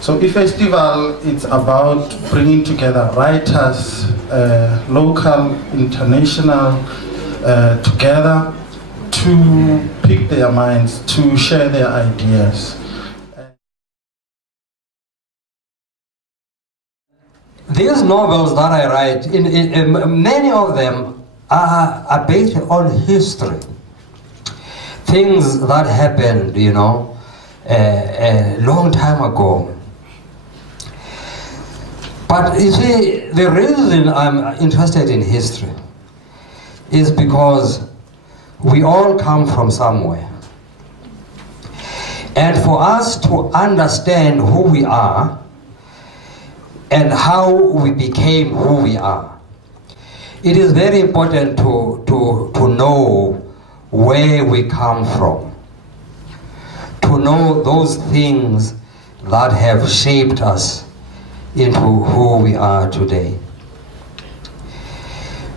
So e-festival, it's about bringing together writers, local, international, together to pick their minds, to share their ideas. These novels that I write, many of them are based on history. Things that happened, you know, a long time ago. But you see, the reason I'm interested in history is because we all come from somewhere. And for us to understand who we are and how we became who we are, it is very important to know where we come from, to know those things that have shaped us into who we are today.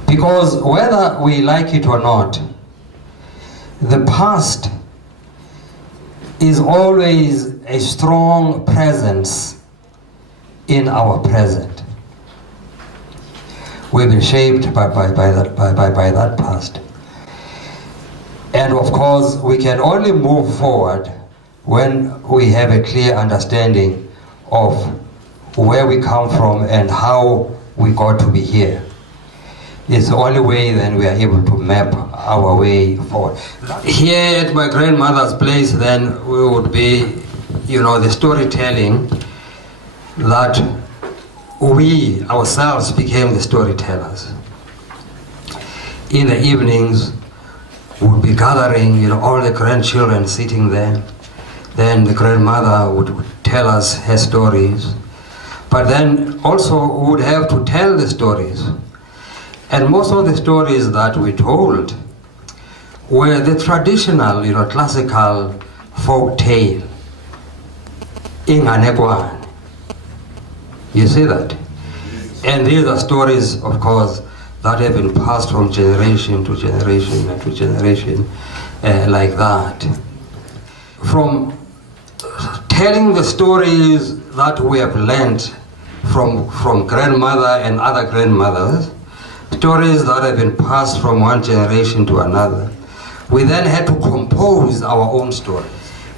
Because whether we like it or not, the past is always a strong presence in our present. We've been shaped by that past. And of course, we can only move forward when we have a clear understanding of where we come from and how we got to be here. It's the only way then we are able to map our way forward. Here at my grandmother's place, then we would be, you know, the storytelling that we ourselves became the storytellers. In the evenings, we would be gathering, you know, all the grandchildren sitting there. Then the grandmother would tell us her stories. But then also we would have to tell the stories. And most of the stories that we told were the traditional, you know, classical folk tale. Inganekwane. You see that? And these are stories, of course, that have been passed from generation to generation and to generation, like that. From telling the stories that we have learned from grandmother and other grandmothers, stories that have been passed from one generation to another, we then had to compose our own stories.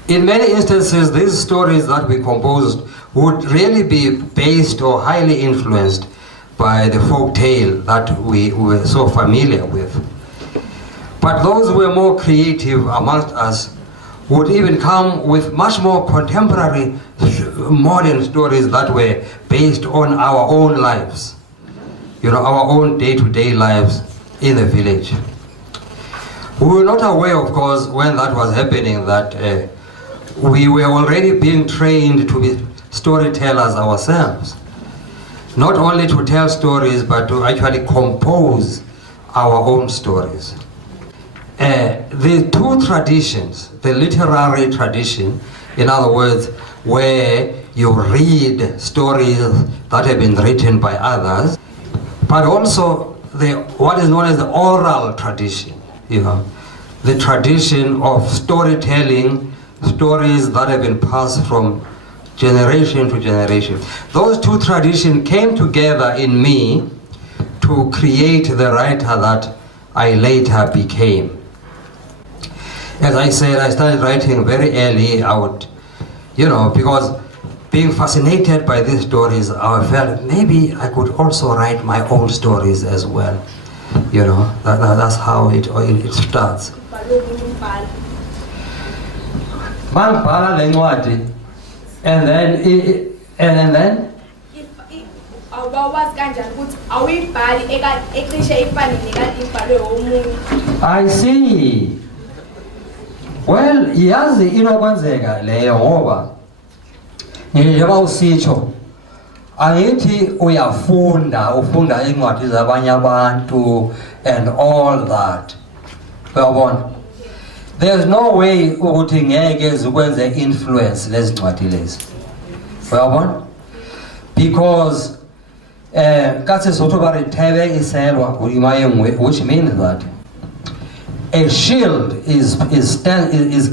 In many instances, these stories that we composed would really be based or highly influenced by the folk tale that we were so familiar with. But those who were more creative amongst us would even come with much more contemporary, modern stories that were based on our own lives. You know, our own day-to-day lives in the village. We were not aware, of course, when that was happening, that we were already being trained to be storytellers ourselves. Not only to tell stories, but to actually compose our own stories. The two traditions, the literary tradition, in other words, where you read stories that have been written by others, but also what is known as the oral tradition, you know, the tradition of storytelling, stories that have been passed from generation to generation. Those two traditions came together in me to create the writer that I later became. As I said, I started writing very early. I would, you know, because being fascinated by these stories, I felt maybe I could also write my own stories as well. You know, that's how it starts. And then I see. Well, yazi inokwenzeka leyo ngoba njengoba usitsho angithi ufunda incwadi zabanye abantu and all that. Uyabona? There's no way ukuthi ngeke zikwenze influence lezi ncwadi lezi. Uyabona? Because kathi sotho bari thebe iselwa uyimayengwe, which means that a shield is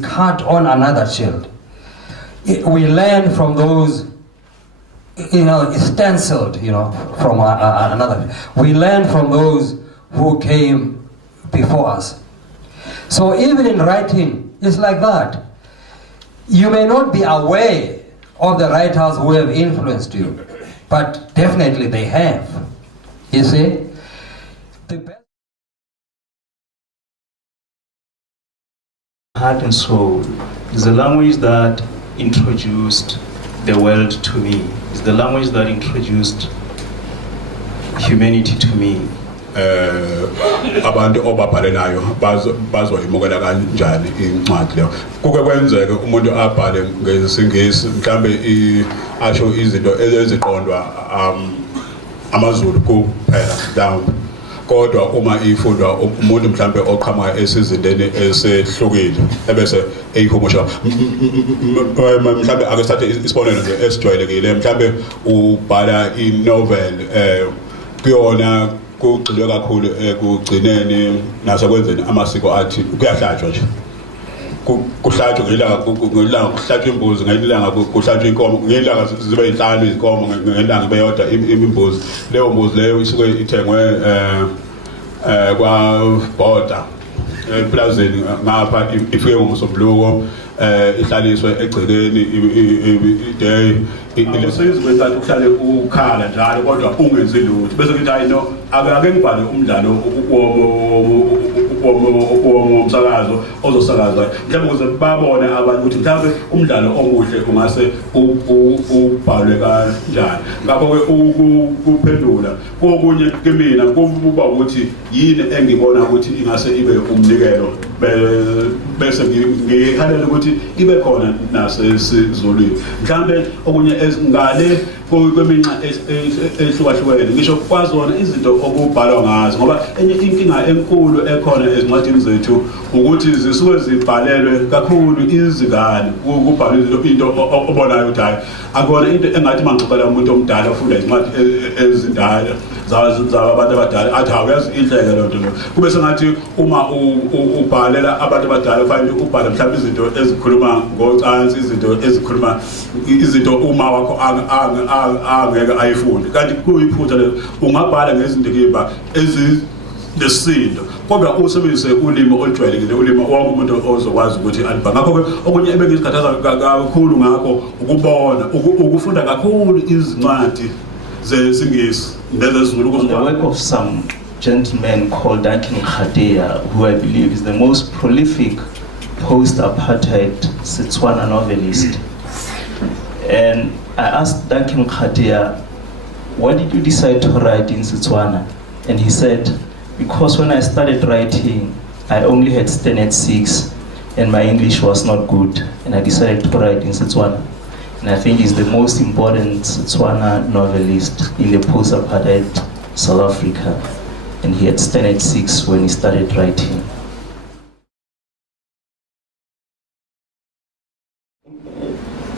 cut on another shield. We learn from those stenciled, from another. We learn from those who came before us. So even in writing, it's like that. You may not be aware of the writers who have influenced you, but definitely they have. You see? Heart and soul is the language that introduced the world to me. It's the language that introduced humanity to me. Abantu obabhalenayo bazoyimukela kanjani incwadi leyo. Kuke kwenzeke umuntu abhale ngesingisi mhlambe asho izinto eziqondwa amaZulu kuphela mhlawumbe. Kodwa uma ifundwa umuntu mhlambe oqhamuka esizindeni esehlukile ebese eyihumusha mhlambe ake sathe isibonelo nje esijwayelekile mhlambe ubhala inovel kuyona kugxilwe kakhulu ekugcineni nasekwenzeni amasiko athi kuyahlatshwa nje kuhlatshwa ngelanga kuhlatshwa imbuzi ngelanga kuhlatshwa inkomo ngelanga zibe inhlanu izinkomo ngelanga beyodwa imbuzi leyo mbuzi leyo isuke ithengwe kwa border eplazini ngapha ifike ngomsombuluko ihlaliswe egcekeni isizwe ukuthi uhlale ukhala njalo kodwa ungenzi lutho bese kuthi hayi no ake ngibhale umdlalo womsakazo ozosakazwa mhlawumbe ukuze babone abantu ukuthi mhlawumbe umdlalo omuhle ungase ubhalwe kanjani. Ngakho-ke ukuphendula kokunye kimina kuba ukuthi yini engibona ukuthi ingase ibe umnikelo bese ngihalela ukuthi ibe khona nasesizulwini mhlawumbe okunye ngale kweminxa ehlukahlukene ngisho kwazona izinto okubhalwa ngazo ngoba enye inkinga enkulu ekhona ezincwadini zethu ukuthi zisuke zibhalelwe kakhulu izingane kubhalwe into obonayo ukuthi hayi akona into engathi mangixoxela umuntu omdala ofunda izincwadi ezindala zabantu abadala athi awuyazi inhleke loo nto kube sengathi uma ubhalela abantu abadala kufanele ubhale mhlawumbe izinto ezikhuluma ngocansi izinto uma wakho angeke ayifunde kanti kuyiphutha lelo ungabhala ngezindikimba ezinesindo kodwa usebenzise ulimi olujwayelekile ulimi wonke umuntu ozokwazi ukuthi alibhale. Ngakho-ke okunye ebengizikhathaza kakhulu ngakho ukubona ukufunda kakhulu izincwadi zesingisi nezesiZulu. The work of some gentleman called Nakanjani, who I believe is the most prolific post-apartheid Setswana novelist. And I asked Nakanjani, why did you decide to write in Setswana? And he said, because when I started writing, I only had standard 6 and my English was not good. And I decided to write in Setswana. And I think he's the most important Setswana novelist in the post-apartheid South Africa. And he had standard 6 when he started writing.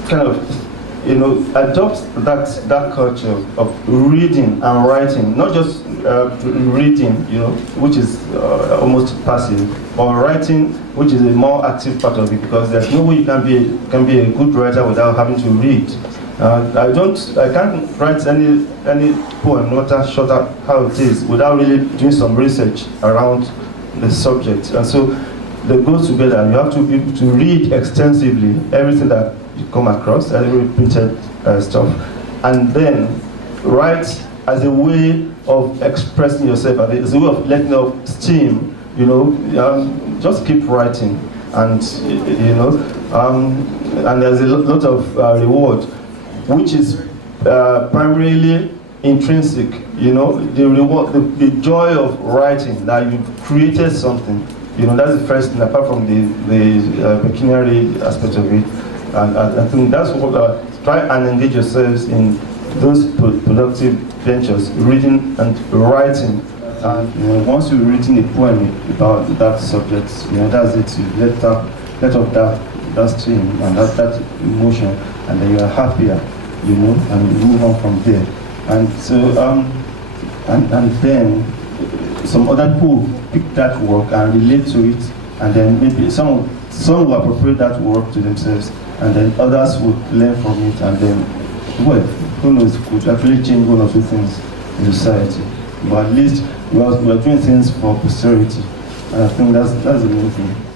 Kind of, adopt that culture of reading and writing, not just reading, which is almost passive, but writing, which is a more active part of it, because there's no way you can be a good writer without having to read. I can't write any poem, no matter short how it is, without really doing some research around the subject. And so they go together. You have to be able to read extensively everything that you come across, every printed stuff, and then write as a way of expressing yourself, as a way of letting off steam. Just keep writing, and and there's a lot of reward, which is primarily intrinsic. The reward, the joy of writing, that you've created something. That's the first thing, apart from the pecuniary aspect of it. And I think that's what try and engage yourselves in those productive ventures, reading and writing. And once you've written a poem about that subject, that's it. You let off that stream and that emotion, and then you are happier, and you move on from there. And so and then some other people pick that work and relate to it, and then maybe some will appropriate that work to themselves, and then others would learn from it and then well, who knows, could actually change one or two things in society. But at least we are doing things for posterity. And I think that's the main thing.